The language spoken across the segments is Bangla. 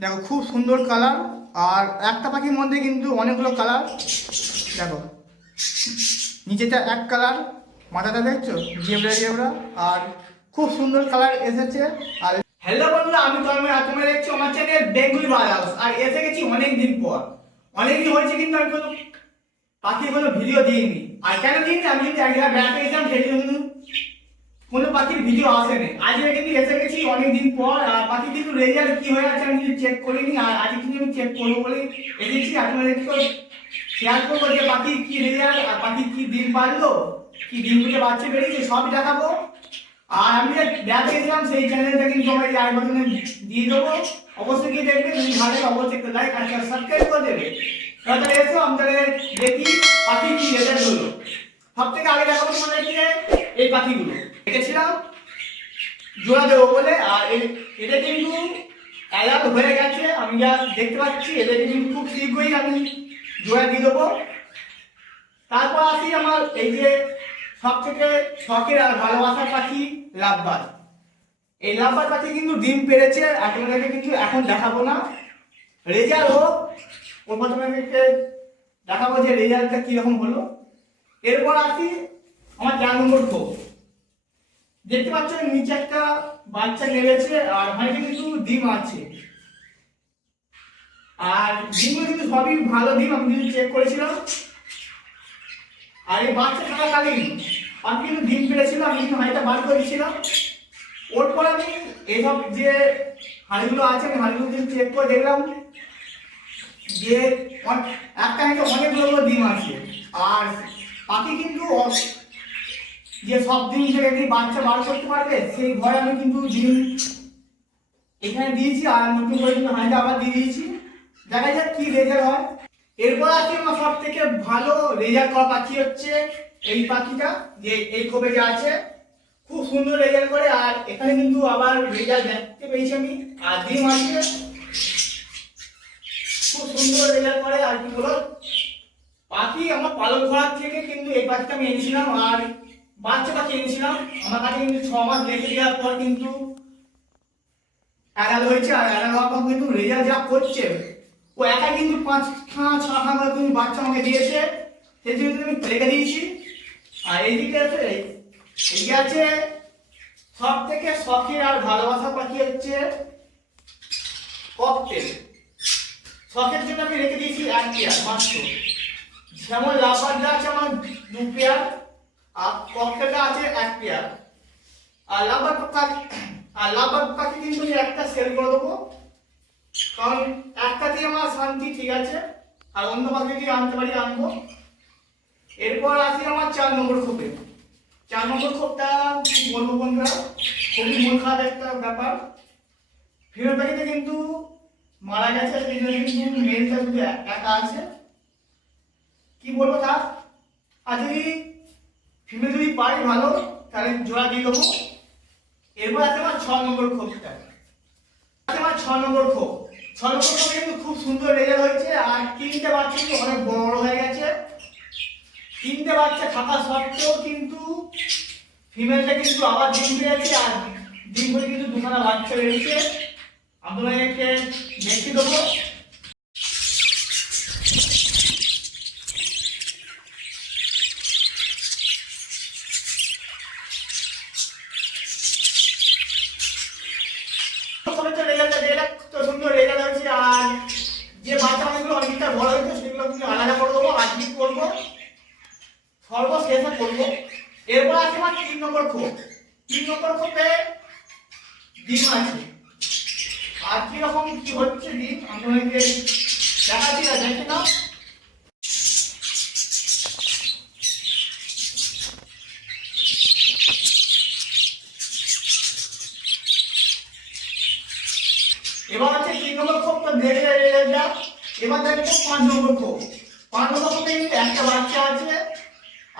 দেখো খুব সুন্দর কালার। আর একটা পাখির মধ্যে কিন্তু অনেকগুলো কালার। দেখো নিচেটা এক কালার, মাথাটা দেখছো জেবরা জেবরা, আর খুব সুন্দর কালার এসেছে। আর হ্যালো বন্ধুরা, আমি তন্ময়, আর তোমরা দেখছো আমার চ্যানেল বেঙ্গলি বার্ড হাউস। আর এসে গেছি অনেক দিন পর, অনেক দিন হয়েছে কিন্তু আমি কোনো পাখির কোনো ভিডিও দিইনি। আর কেন দিইনি, আমি কিন্তু এক জায়গায় বেড়াতে গেছিলাম, সেই জন্য কোনো পাখির ভিডিও আসেনি। আজকে কিন্তু এসে গেছি অনেকদিন পর। আর পাখি কিন্তু রেজাল্ট কি হয়ে আছে আমি কিন্তু চেক করিনি, আর আজকে কিন্তু আমি চেক করবো বলে এসেছি। আপনাদের একটু শেয়ার করবো যে পাখি কি রেজাল্ট, আর পাখি কি ডিম পারলো, কি ডিম থেকে বাচ্চা বেরিয়েছে, সবই দেখাবো। আর আমি যে বেড়াতে গেছিলাম সেই চ্যানেলটা কিন্তু আমার এই আই বাটনে দিয়ে দেবো, অবশ্যই গিয়ে দেখবে। যদি ভালো লাগে অবশ্যই একটা লাইক আর সাবস্ক্রাইব করে দেবে। তাহলে এসো আমরা দেখি পাখি কি রেজাল্ট হলো। সব থেকে আগে দেখাবো তোমাদেরকে এই পাখিগুলো দেখেছিলাম জোড়া দেবো বলে। আর এটা কিন্তু অ্যালার্ট হয়ে গেছে, আমি যা দেখতে পাচ্ছি। এটা কিন্তু খুব শীঘ্রই আমি জোড়া দিয়ে দেবো। তারপর আসি আমার এই যে সব থেকে শখের আর ভালোবাসার পাখি লাভবার্ড। এই লাভবার্ড পাখি কিন্তু ডিম পেড়েছে, আপনাদেরকে কিন্তু এখন দেখাবো না, রেজাল্ট হোক ওর প্রথমে দেখাবো যে রেজাল্টটা কিরকম হলো। এরপর আসি আমার 4 নম্বর খোপ। দেখতে পাচ্ছেন নিচে একটা বাচ্চা নেমেছে, আর ওখানে কিন্তু ডিম আছে। আর ডিমগুলো কিন্তু সবই ভালো ডিম, আমি কিন্তু চেক করেছিলাম। আর এই বাচ্চা থাকাকালীন আমি কিন্তু ডিম পেড়েছিল, আমি কিন্তু হাঁড়িটা বার করেছিলাম। ওর পর আমি এইসব যে হাঁড়িগুলো আছে আমি হাঁড়িগুলো কিন্তু চেক করে দেখলাম যে একটা হাঁড়িতে অনেকগুলো ডিম আছে। আর পাখি কিন্তু যে সব ডিম থেকে বাচ্চা বার করতে পারবে সেই ভয়ে আমি কিন্তু ডিম এখানে দিয়েছি, আর নতুন করে কিন্তু হাঁড়িটা আবার দিয়ে দিয়েছি। দেখা যাক কি রেজাল্ট হয়। এরপর আছে আমার সব থেকে ভালো রেজাল্ট করা পাখি হচ্ছে এই পাখিটা, যে এই খোপে যে আছে খুব সুন্দর রেজাল্ট করে। আর এখানে কিন্তু আবার রেজাল্ট দেখতে পেয়েছি আমি, আর ডিম আছে, খুব সুন্দর রেজাল্ট করে। আর কি বলো, পাখি আমার পালন করার থেকে কিন্তু এই পাখিটা আমি এনেছিলাম, আর বাচ্চা পাখি এনেছিলাম। আমার কাছে কিন্তু 6 মাস রেখে দেওয়ার পর কিন্তু অ্যাডাল্ট হয়েছে। আর অ্যাডাল্ট হওয়ার পর কিন্তু রেজাল্ট যা করছে, ও একা কিন্তু 5-6 করে তুমি বাচ্চা আমাকে দিয়েছে, সেই জন্য আমি রেখে দিয়েছি। আর এইদিকে আছে এইদিকে আছে সব থেকে শখের আর ভালোবাসা পাখি হচ্ছে ককটেল। শখের জন্য আমি রেখে দিয়েছি 1 পেয়ার মাত্র। যেমন লাভবার্ডটা আছে আমার 2 পেয়ার, আর ককটেলটা আছে 1 পেয়ার। আর লাভবার্ড পাখি কিন্তু আমি একটা সেল করে দেবো, কারণ একটাতেই আমার শান্তি, ঠিক আছে। আর অন্য পাখি যদি আনতে পারি আনবো। এরপর আসি আমার 4 নম্বর খোপে। 4 নম্বর খোপটা কি বলবো বন্ধুরা, খুবই মন খারাপ একটা ব্যাপার। ফিমেল পাখিটা কিন্তু মারা গেছে, সেই জন্য কিন্তু মেলটা শুধু একা আছে। কি বলবো তা, আর যদি ফিমেল যদি পাই ভালো তাহলে জোড়া দিয়ে দেবো। এরপর আছে আমার 6 নম্বর খোপটা। আমার 6 নম্বর খোপ। 6 নম্বর খোপে কিন্তু খুব সুন্দর রেজাল্ট হয়েছে। আর 3টে বাচ্চা কিন্তু অনেক বড় বড় হয়ে গেছে। 3টে বাচ্চা থাকা সত্ত্বেও কিন্তু ফিমেলটা কিন্তু আবার ডিম পেড়েছে, আর ডিম করে কিন্তু 2খানা বাচ্চা বেরিয়েছে। আপনাদেরকে দেখিয়ে দেবো। সুন্দর রেজাল্ট হয়েছে। আর যে বাচ্চা অনেকগুলো অনেকটা বড় হয়েছে সেগুলো কিন্তু আলাদা করে দেবো, আজকে করবো, সর্বশেষে করবো। এরপর আছে আমার 3 নম্বর খোপ। 3 নম্বর খোপে ডিম আছে। আর কিরকম কি হচ্ছে ডিম আপনাদেরকে দেখাচ্ছি, না দেখে নাও। এবার হচ্ছে 3 নম্বর খোপটা দেখে রেজাল্টটা। এবার দেখবো 5 নম্বর খোপ। 5 নম্বর খোপে কিন্তু একটা বাচ্চা আছে,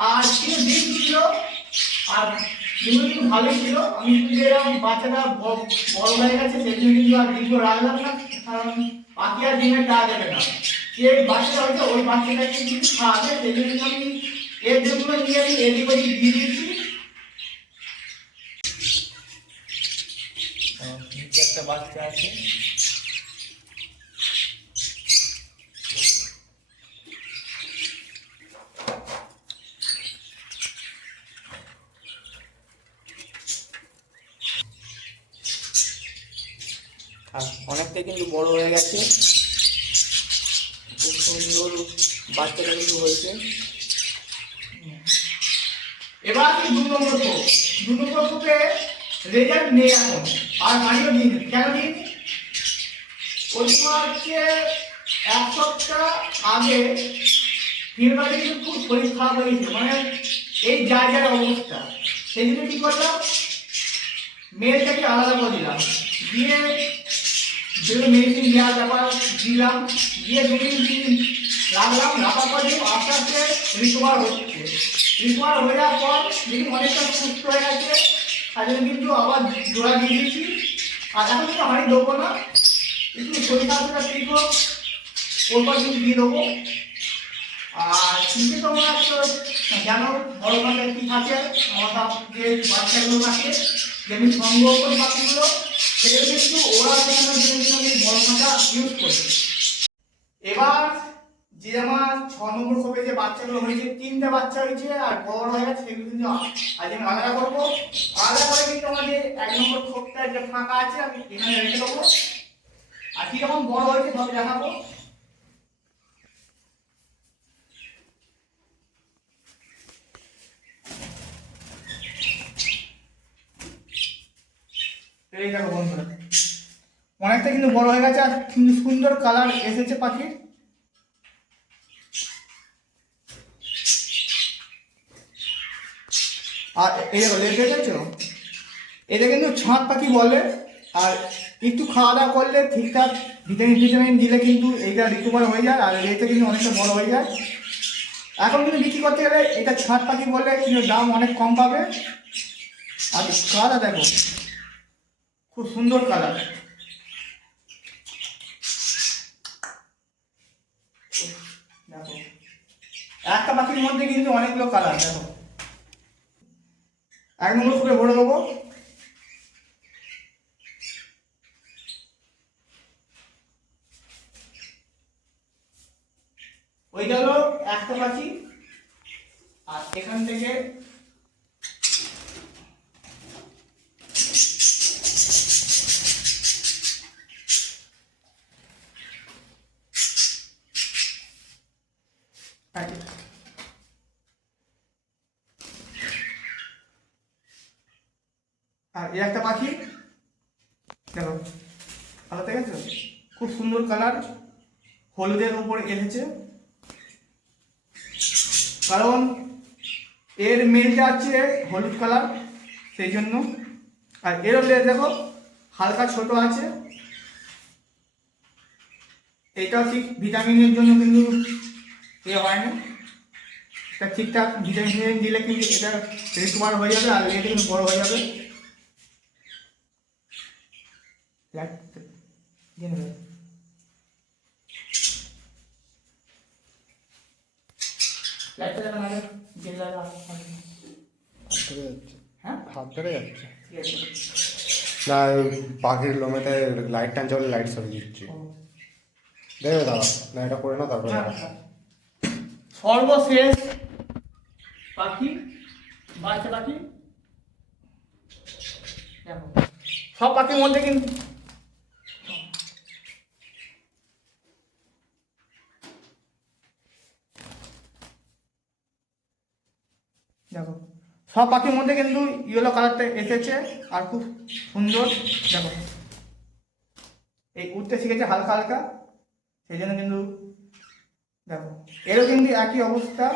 আর কিছু ডিম ছিল, আর ডিমগুলো কিন্তু ভালোই ছিল। আমি কিন্তু এরকম বাচ্চাটা বড় হয়ে গেছে, সেজন্য কিন্তু আর ডিমগুলো রাখলাম না, কারণ পাখি আর ডিমের দেওয়া যাবে না। যে বাচ্চাটা হয়েছে ওই বাচ্চাটাকে কিন্তু খাওয়াবে, সেই জন্য আমি এর ডিমগুলো নিয়ে আমি এদিক ওদিক দিয়ে দিয়েছি। নিচে একটা বাচ্চা আছে, আর অনেকটাই কিন্তু বড় হয়ে গেছে, খুব সুন্দর বাচ্চাটা কিন্তু হয়েছে। এবার আমি 2 নম্বর কোপে রেজাল্ট নেই এখন, আর গাড়িও নিয়ে কেন নিই ওই হচ্ছে 1 সপ্তাহ আগে ফিরবাড়ি কিন্তু খুব শরীর খারাপ হয়েছে, মানে এই জায়গার অবস্থা। সেই জন্য কি করলাম, মেয়েটাকে আলাদা করে দিলাম, দিয়ে যেগুলো মেডিসিন দেওয়ার ব্যাপার দিলাম, দিয়ে 2-3 দিন রাখলাম, রাখার পর দেখি আস্তে আস্তে রিকভার হচ্ছে। রিকভার হয়ে যাওয়ার পর দেখি অনেকটা সুস্থ হয়ে গেছে, তার জন্য কিন্তু আবার জোড়া দিয়ে দিয়েছি। আর এখন কিন্তু হাঁড়ি দেবো না, একটু শরীর খারাপটা ঠিক হোক ওরপর কিন্তু দিয়ে দেবো। আর কিন্তু তোমরা জানো বড় মাঠে কি থাকে, আমার যে বাচ্চাগুলো থাকে যেমনি সংগ্রহ করি পাখিগুলো, সেগুলো কিন্তু ওরা বড় মাঠা ইউজ করে। এবার যে আমার 6 নম্বর খোপে যে বাচ্চাগুলো হয়েছে, 3টে বাচ্চা হয়েছে আর বড় হয়ে গেছে, সেগুলো কিন্তু আজ আমি আলাদা করবো। আলাদা করে কিন্তু আমাদের 1 নম্বর খোপটা যে ফাঁকা আছে আমি এখানে রেখে দেবো, আর কিরকম বড় হয়েছে সব দেখাবো। এই দেখো বন্ধুরা, অনেকটা কিন্তু বড় হয়ে গেছে আর কিন্তু সুন্দর কালার এসেছে পাখির। আর এই দেখো লেজ দেখেছো, এটা কিন্তু ছাঁদ পাখি বলে। আর একটু খাওয়া দাওয়া করলে ঠিকঠাক ভিটামিন দিলে কিন্তু এইটা রিকভার হয়ে যায়, আর এটা কিন্তু অনেকটা বড় হয়ে যায়। এখন কিন্তু বিক্রি করতে গেলে এটা ছাদ পাখি বলে কিন্তু দাম অনেক কম পাবে। আর কালার দেখো খুব সুন্দর কালার, দেখো একটা পাখির মধ্যে কিন্তু অনেকগুলো কালার। দেখো 1 নম্বর করে ভরে দেবো। ওইটা হলো একটা পাখি, আর এখান থেকে আর এই একটা পাখি দেখো, ভালো দেখেছো, খুব সুন্দর কালার, হলুদের উপরে এসেছে, কারণ এর মেলটা আছে হলুদ কালার সেই জন্য। আর এরও লেজ দেখো হালকা ছোট আছে, এইটাও ঠিক ভিটামিনের জন্য কিন্তু এ হয় না, এটা ঠিকঠাক ভিটামিন দিলে কিন্তু এটা রিকভার হয়ে যাবে আর এটা কিন্তু বড় হয়ে যাবে। হাত ধরে যাচ্ছে না, পাখির লোমেতে লাইট টানছে বলে লাইট সরিয়ে দিচ্ছি। দেখবে দাদা, না এটা করে না তারপরে সর্বশেষ পাখি বাচ্চা পাখি দেখো, সব পাখির মধ্যে কিন্তু দেখো সব পাখির মধ্যে কিন্তু ইয়েলো কালারটা এসেছে আর খুব সুন্দর। দেখো এই উঠতে শিখেছে হালকা হালকা, সেই জন্য কিন্তু দেখো এরও কিন্তু একই অবস্থা।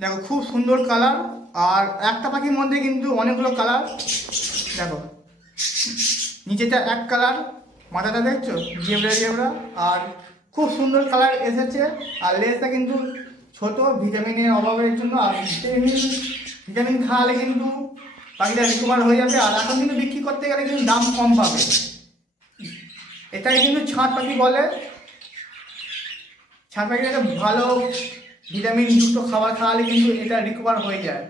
দেখো খুব সুন্দর কালার, আর একটা পাখির মধ্যে কিন্তু অনেকগুলো কালার। দেখো নিচেটা এক কালার, মাথাটা দেখছো জেবরা, আর খুব সুন্দর কালার এসেছে। আর লেজটা কিন্তু ছোট ভিটামিনের অভাবের জন্য, আর ভিটামিন খাওয়ালে কিন্তু পাখিটা রিকভার হয়ে যাবে। আর এখন কিন্তু বিক্রি করতে গেলে কিন্তু দাম কম পাবে, এটাই কিন্তু ছাদ পাখি বলে। ছাদ পাখিটাকে ভালো ভিটামিন যুক্ত খাবার খাওয়ালে কিন্তু এটা রিকভার হয়ে যায়।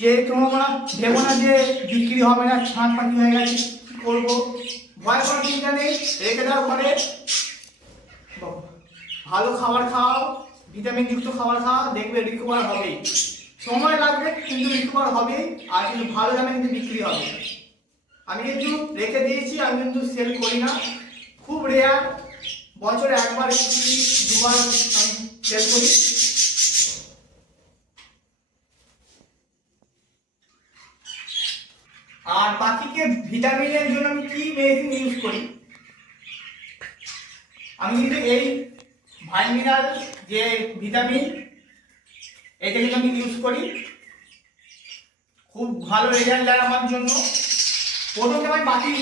যে তোমরা ভেবো না যে বিক্রি হবে না, ছাদ পাখি হয়ে গেছে কী করবো, ভয় করার চিন্তা নেই, রেখে দাও ঘরে, ভালো খাবার খাও, ভিটামিন যুক্ত খাবার খাও, দেখবে রিকভার হবেই। সময় লাগবে কিন্তু রিকভার হবেই, আর কিন্তু ভালো দামে কিন্তু বিক্রি হবে। আমি কিন্তু রেখে দিয়েছি, আমি কিন্তু সেল করি না, খুব রেয়ার, বছরে একবার কি দুবার আমি সেল করি। আর পাখিকে ভিটামিনের জন্য আমি কি মেডিসিন ইউজ করি, আমি কিন্তু এই ভাইমিনাল যে ভিটামিন এটা কিন্তু আমি ইউজ করি, খুব ভালো রেজাল্ট দেয় আমার জন্য। প্রথমে আমি পাখি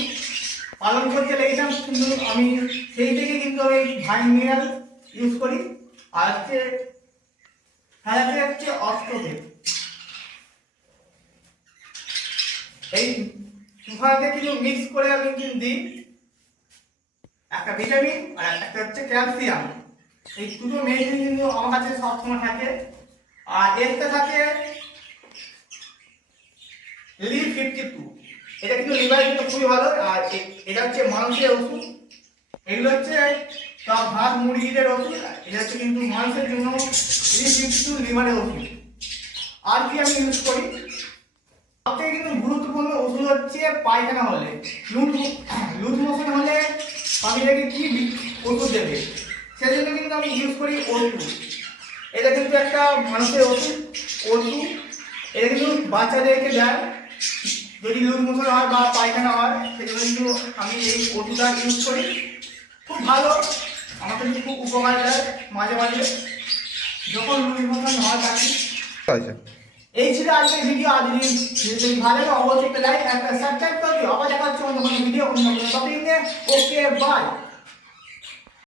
পালন করতে লেগেছিলাম, কিন্তু আমি সেই থেকে কিন্তু আমি ভাইমিনাল ইউজ করি। আর হচ্ছে অস্ট্রোভেট, এই দুখানে কিন্তু মিক্স করে আমি কিন্তু দিই, একটা ভিটামিন আর একটা হচ্ছে ক্যালসিয়াম। এই দুটো মেডিসিন কিন্তু আমার কাছে সবসময় থাকে। আর এতে থাকে লিভ 52, এটা কিন্তু লিভারের জন্য খুবই ভালো। আর এটা হচ্ছে মানুষের ওষুধ, এগুলো হচ্ছে সব হাঁস মুরগিদের ওষুধ, এটা হচ্ছে কিন্তু মানুষের জন্য লিভ 52 লিভারের ওষুধ। আর কি আমি ইউজ করি, সবথেকে কিন্তু গুরুত্বপূর্ণ ওষুধ হচ্ছে পায়খানা হলে, লুজ মোশন হলে পাখিটাকে কি ওষুধ দেবে, সেজন্য কিন্তু আমি ইউজ করি O2। এটা কিন্তু একটা মানুষের ওষুধ O2, এটা কিন্তু বাচ্চাদেরকে দেয় যদি লুজ মোশন হয় বা পায়খানা হয়, সেজন্য কিন্তু আমি এই O2টা ইউজ করি, খুব ভালো, আমাকে কিন্তু খুব উপকার দেয় মাঝে মাঝে যখন লুজ মোশন হয় পাখি। আচ্ছা, এই ছিল আজকের ভিডিও। আজ যদি ভালো লাগে অবশ্যই একটা লাইক একটা সাবস্ক্রাইব করে দিও। আবার দেখা হচ্ছে অন্য কোনো ভিডিও অন্য কোনো টপিক নিয়ে। Okay bye.